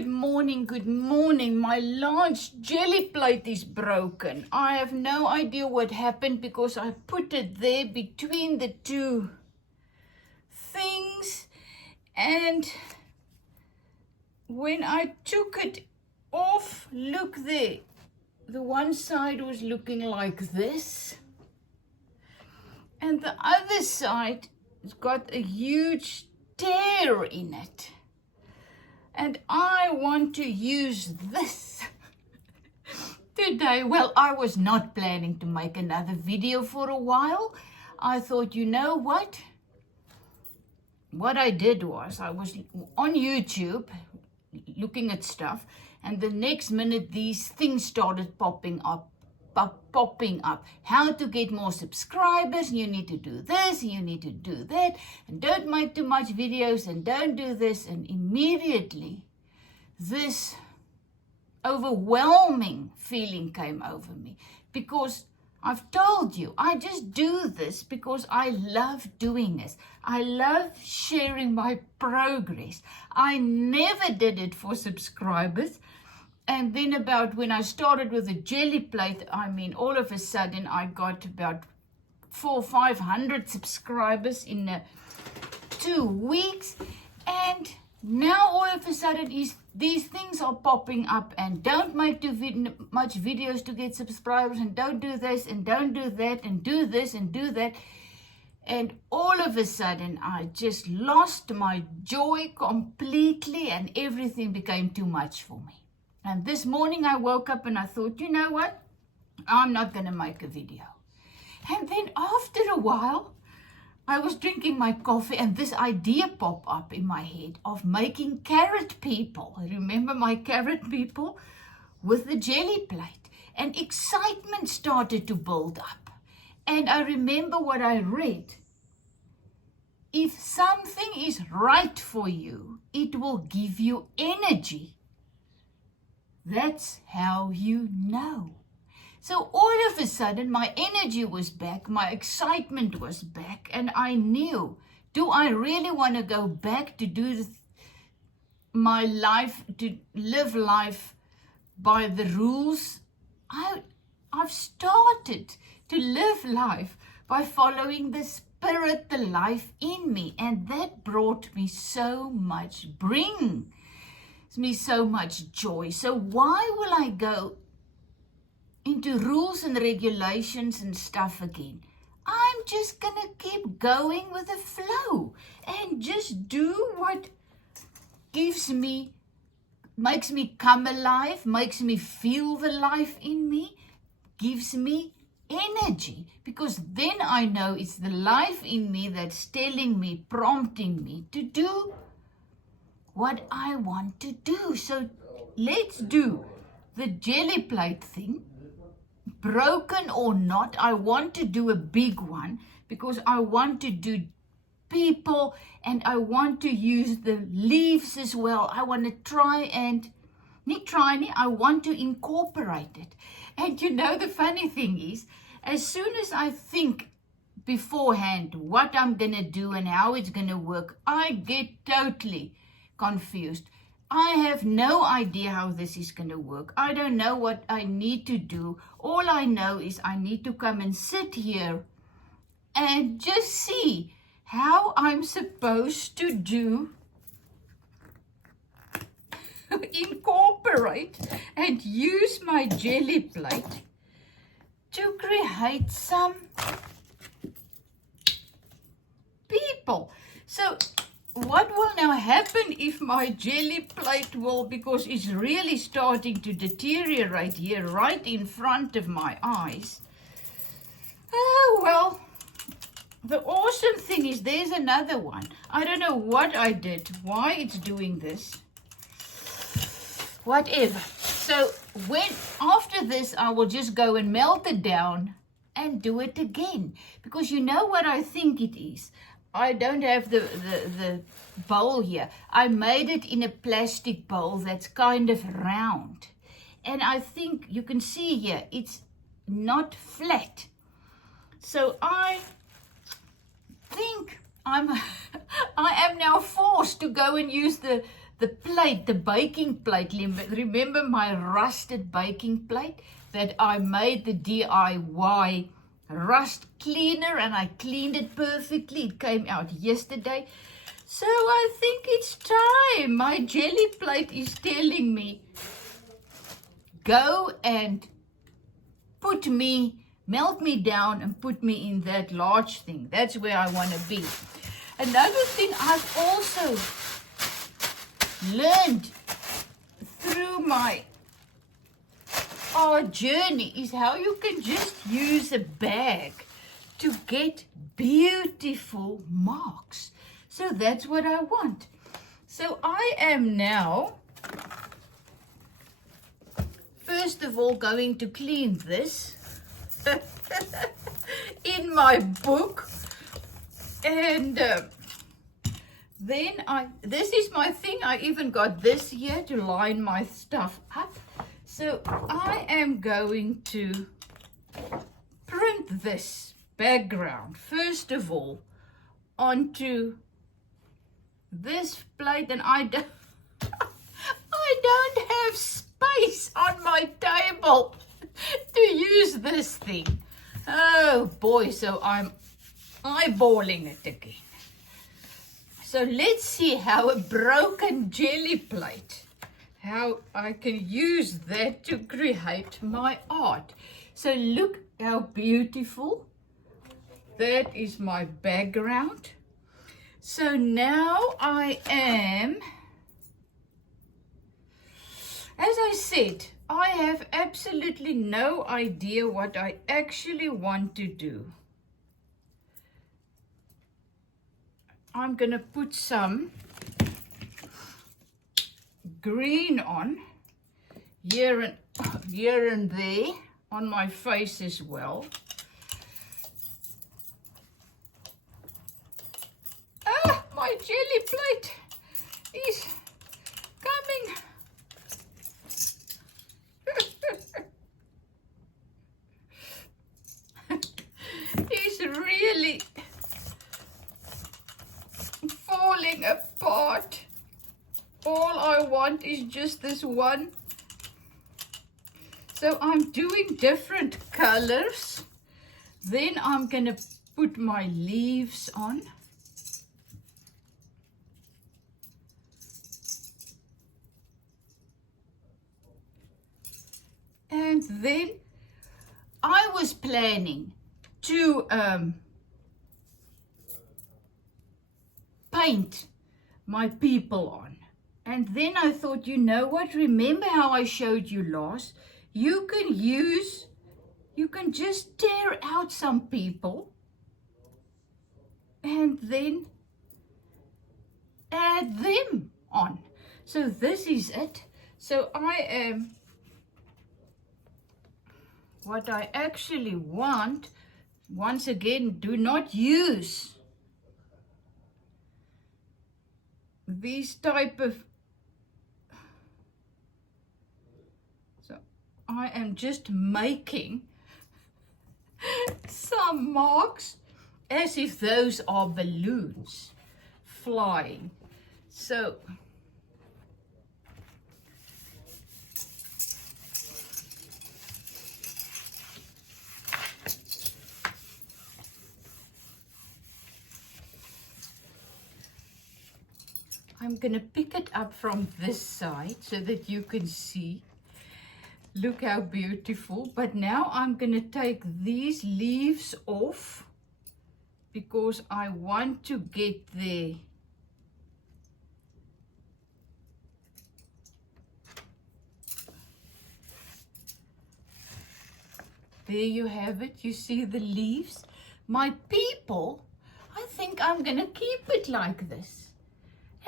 Good morning, good morning. My large jelly plate is broken. I have no idea what happened because I put it there between the two things, and when I took it off, look there, the one side was looking like this, and the other side has got a huge tear in it. And I want to use this today. Well, I was not planning to make another video for a while. I thought, you know what? What I did was I was on YouTube looking at stuff, and the next minute these things started popping up. How to get more subscribers, you need to do this, you need to do that, and don't make too much videos, and don't do this. And immediately this overwhelming feeling came over me, because I've told you, I just do this because I love doing this. I love sharing my progress. I never did it for subscribers. And then about when I started with a jelly plate, I mean, all of a sudden I got about 400 or 500 subscribers in 2 weeks. And now all of a sudden these things are popping up, and don't make too much videos to get subscribers, and don't do this and don't do that, and do this and do that. And all of a sudden I just lost my joy completely, and everything became too much for me. And this morning I woke up and I thought, you know what? I'm not going to make a video. And then after a while, I was drinking my coffee and this idea popped up in my head of making carrot people. Remember my carrot people with the jelly plate? And excitement started to build up. And I remember what I read. If something is right for you, it will give you energy. That's how you know. So all of a sudden, my energy was back, my excitement was back, and I knew, do I really want to go back to do my life, to live life by the rules? I've started to live life by following the Spirit, the life in me, and that brought me so much, brings me so much joy. So why will I go into rules and regulations and stuff again? I'm just gonna keep going with the flow and just do what makes me come alive, makes me feel the life in me, gives me energy, because then I know it's the life in me that's telling me, prompting me to do what I want to do. So let's do the jelly plate thing. Broken or not, I want to do a big one because I want to do people, and I want to use the leaves as well. I want to I want to incorporate it. And you know, the funny thing is, as soon as I think beforehand what I'm going to do and how it's going to work, I get totally confused. I have no idea how this is going to work. I don't know what I need to do. All I know is I need to come and sit here and just see how I'm supposed to do, incorporate and use my jelly plate to create some people. So what will now happen if my jelly plate because it's really starting to deteriorate here right in front of my eyes. Oh, well, the awesome thing is there's another one. I don't know what I did, why it's doing this. Whatever. So after this, I will just go and melt it down and do it again. Because you know what I think it is? I don't have the bowl here. I made it in a plastic bowl that's kind of round. And I think you can see here, it's not flat. So I think I am now forced to go and use the the plate, the baking plate. Remember my rusted baking plate that I made the DIY rust cleaner, and I cleaned it perfectly. It came out yesterday. So I think it's time. My jelly plate is telling me, go and melt me down and put me in that large thing. That's where I want to be. Another thing I've also learned through our journey is how you can just use a bag to get beautiful marks. So that's what I want. So I am now, first of all, going to clean this in my book. And then this is my thing. I even got this here to line my stuff up. So I am going to print this background, first of all, onto this plate. And I don't have space on my table to use this thing. Oh boy, so I'm eyeballing it again. So let's see how a broken jelly plate, how I can use that to create my art. So look how beautiful. That is my background. So now I am, as I said, I have absolutely no idea what I actually want to do. I'm going to put some green on here and there on my face as well. Ah, my jelly plate is coming. It's really falling apart. All I want is just this one. So I'm doing different colors. Then I'm gonna put my leaves on. And then I was planning to paint my people on. And then I thought, you know what? Remember how I showed you last? You can just tear out some people and then add them on. So this is it. So what I actually want, once again, do not use these type of, so I am just making some marks as if those are balloons flying. So I'm going to pick it up from this side so that you can see. Look how beautiful. But now I'm going to take these leaves off because I want to get there. There you have it. You see the leaves? My people, I think I'm going to keep it like this.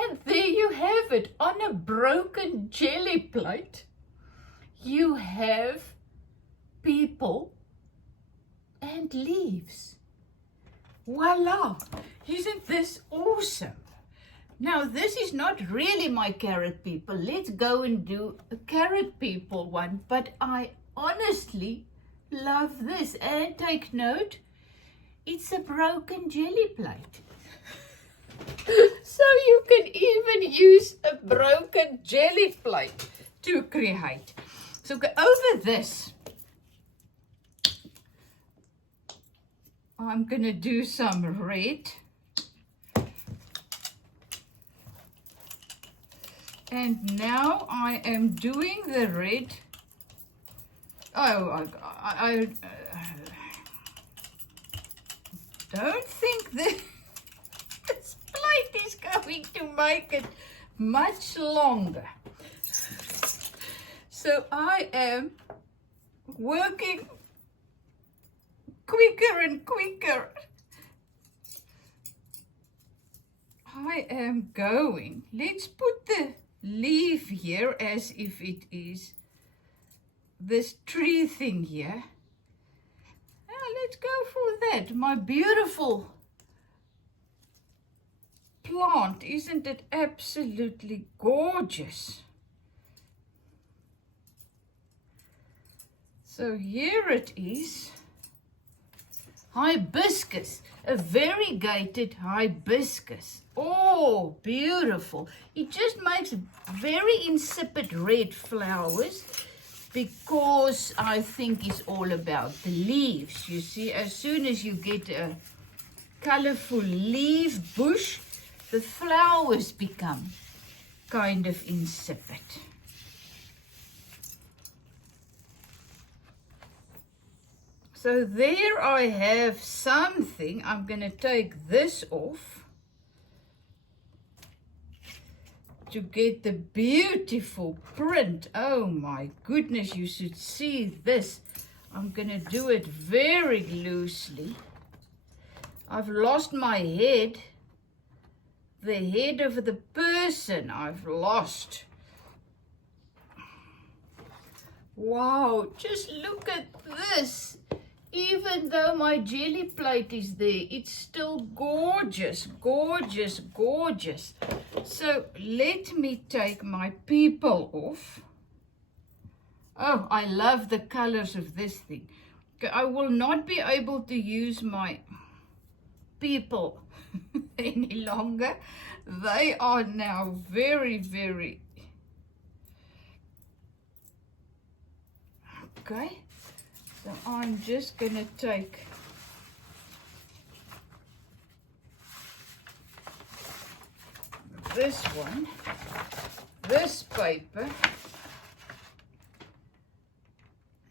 And there you have it, on a broken jelly plate. You have people and leaves. Voila! Isn't this awesome? Now, this is not really my carrot people. Let's go and do a carrot people one. But I honestly love this. And take note, it's a broken jelly plate. So you can even use a broken jelly plate to create. So over this, I'm going to do some red. And now I am doing the red. Oh, I don't think this plate is going to make it much longer. So I am working quicker and quicker. I am going. Let's put the leaf here as if it is this tree thing here. Now let's go for that. My beautiful plant. Isn't it absolutely gorgeous? So here it is. Hibiscus, a variegated hibiscus. Oh, beautiful. It just makes very insipid red flowers because I think it's all about the leaves. You see, as soon as you get a colorful leaf bush, the flowers become kind of insipid. So there I have something. I'm going to take this off to get the beautiful print. Oh my goodness, you should see this. I'm going to do it very loosely. I've lost my head. The head of the person I've lost. Wow, just look at this. Even though my jelly plate is there, it's still gorgeous, gorgeous, gorgeous. So let me take my people off. Oh, I love the colors of this thing. Okay, I will not be able to use my people any longer. They are now very, very... Okay. So I'm just going to take this one, this paper,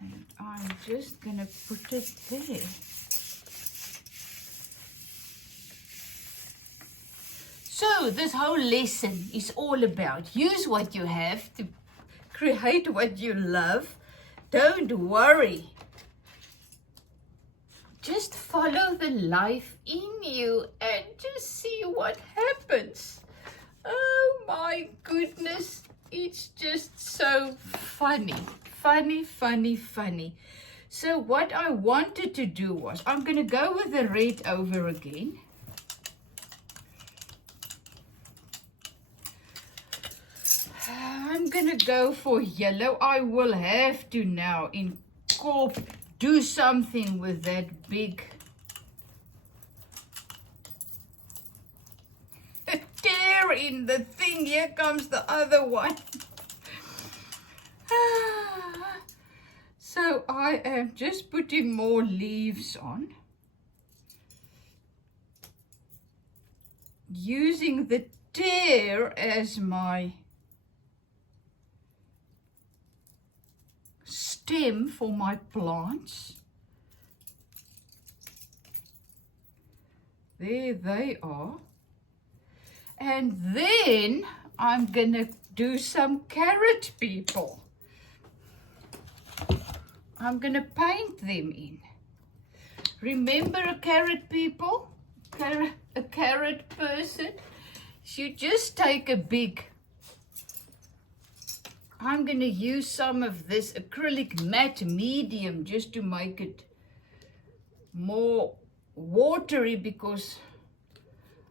and I'm just going to put it there. So this whole lesson is all about use what you have to create what you love. Don't worry. Just follow the life in you and just see what happens. Oh my goodness, it's just so funny, funny, funny, funny. So what I wanted to do was, I'm going to go with the red over again. I'm going to go for yellow. I will have to now do something with that big tear in the thing. Here comes the other one. So I am just putting more leaves on, using the tear as my stem for my plants. There they are. And then I'm gonna do some carrot people. I'm gonna paint them in. Remember a carrot people? A carrot person? You just take a big... I'm going to use some of this acrylic matte medium just to make it more watery because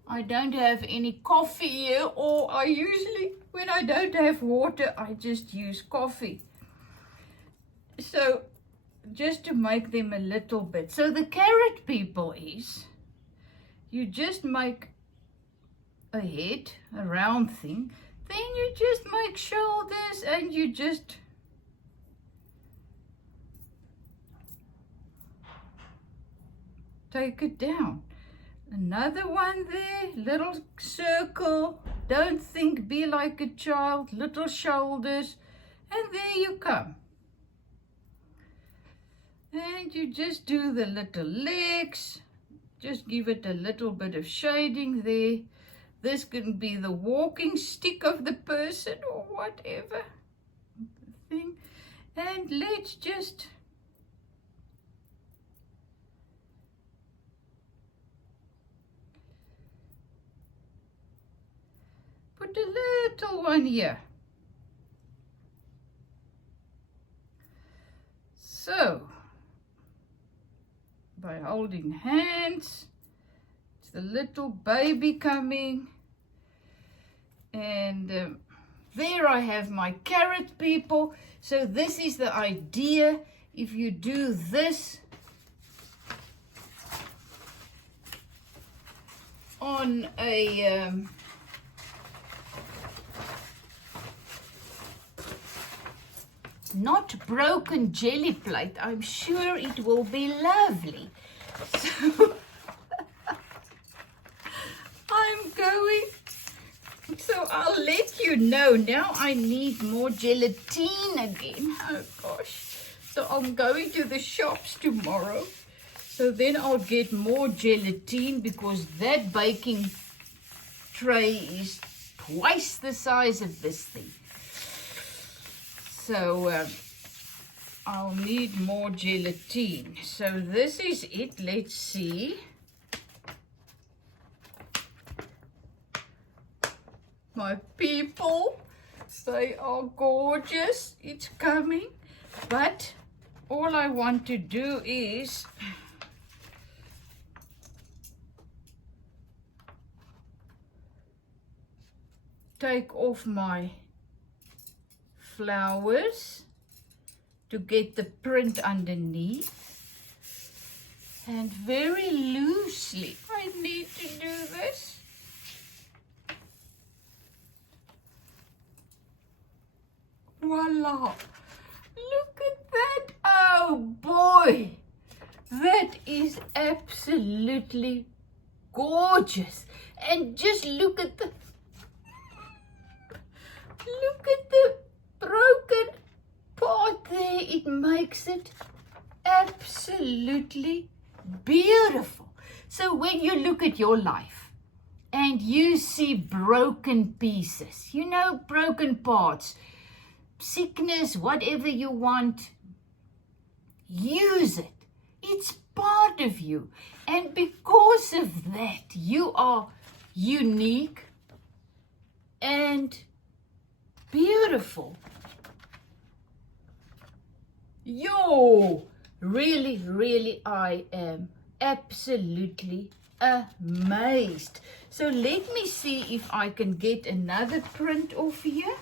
I don't have any coffee here, or I usually, when I don't have water, I just use coffee. So just to make them a little bit. So the carrot people is, you just make a head, a round thing. Then you just make shoulders and you just take it down. Another one there, little circle. Don't think, be like a child, little shoulders. And there you come. And you just do the little legs. Just give it a little bit of shading there. This can be the walking stick of the person or whatever thing. And let's just put a little one here. So, by holding hands, it's the little baby coming. And there I have my carrot, people. So this is the idea. If you do this on a not broken jelly plate, I'm sure it will be lovely. So I'm going, so I'll let you know. Now I need more gelatine again. Oh gosh. So I'm going to the shops tomorrow. So then I'll get more gelatine because that baking tray is twice the size of this thing. So I'll need more gelatine. So this is it. Let's see. My people, they are gorgeous. It's coming. But all I want to do is take off my flowers to get the print underneath, and very loosely I need to do this. Voila, look at that. Oh boy, that is absolutely gorgeous. And just look at the broken part there. It makes it absolutely beautiful. So when you look at your life and you see broken pieces, you know, broken parts, sickness, whatever you want, use it. It's part of you. And because of that, you are unique and beautiful. Yo, really, I am absolutely amazed. So let me see if I can get another print off here.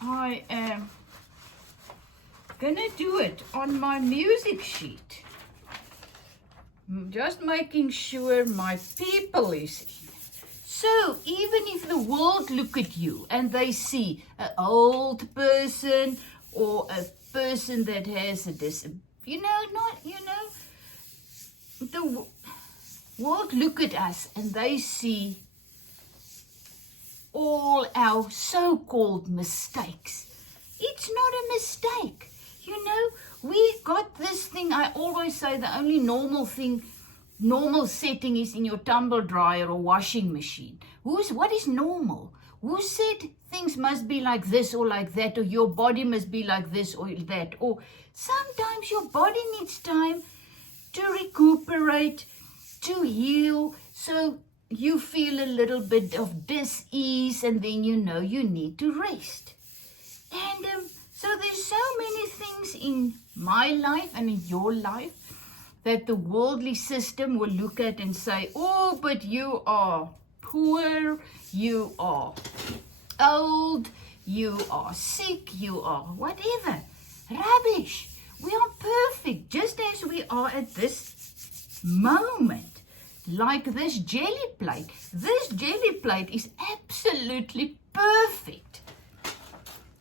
I am gonna do it on my music sheet. Just making sure my people is in. So even if the world look at you and they see an old person or a person that has a the world look at us and they see all our so-called mistakes. It's not a mistake. You know, we got this thing. I always say the only normal setting is in your tumble dryer or washing machine. What is normal? Who said things must be like this or like that, or your body must be like this or that? Or sometimes your body needs time to recuperate, to heal, so you feel a little bit of dis-ease, and then you know you need to rest. And so there's so many things in my life and in your life that the worldly system will look at and say, oh, but you are poor, you are old, you are sick, you are whatever. Rubbish. We are perfect just as we are at this moment. like this jelly plate. This jelly plate is absolutely perfect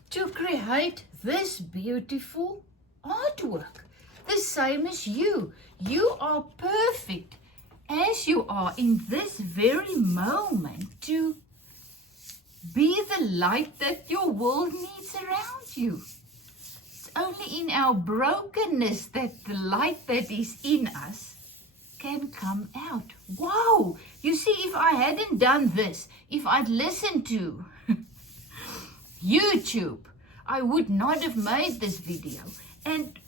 to create this beautiful artwork. The same as you. You are perfect as you are in this very moment to be the light that your world needs around you. It's only in our brokenness that the light that is in us can come out. Wow! You see, if I hadn't done this, if I'd listened to YouTube, I would not have made this video, and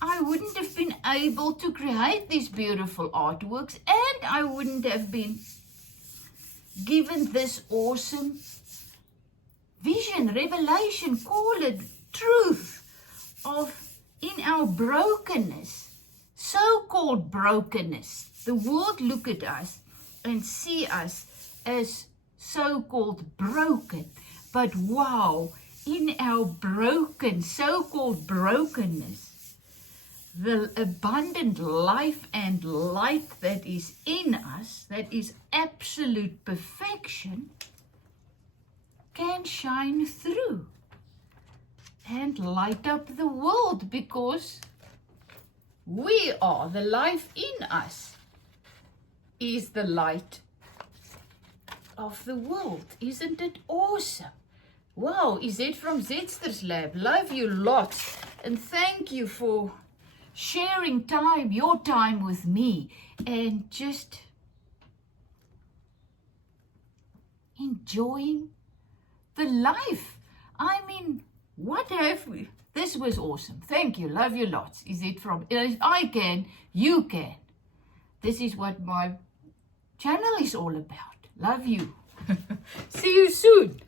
I wouldn't have been able to create these beautiful artworks, and I wouldn't have been given this awesome vision, revelation, call it truth, of in our brokenness, so-called brokenness. The world look at us and see us as so-called broken, but wow, in our broken, so-called brokenness, the abundant life and light that is in us, that is absolute perfection, can shine through and light up the world, because we are the life in us is the light of the world. Isn't it awesome? Wow, is it from Zetster's Lab? Love you lots, and thank you for sharing time, your time with me, and just enjoying the life. I mean, what have we? This was awesome. Thank you. Love you lots. Is it from, if I can, you can. This is what my channel is all about. Love you. See you soon.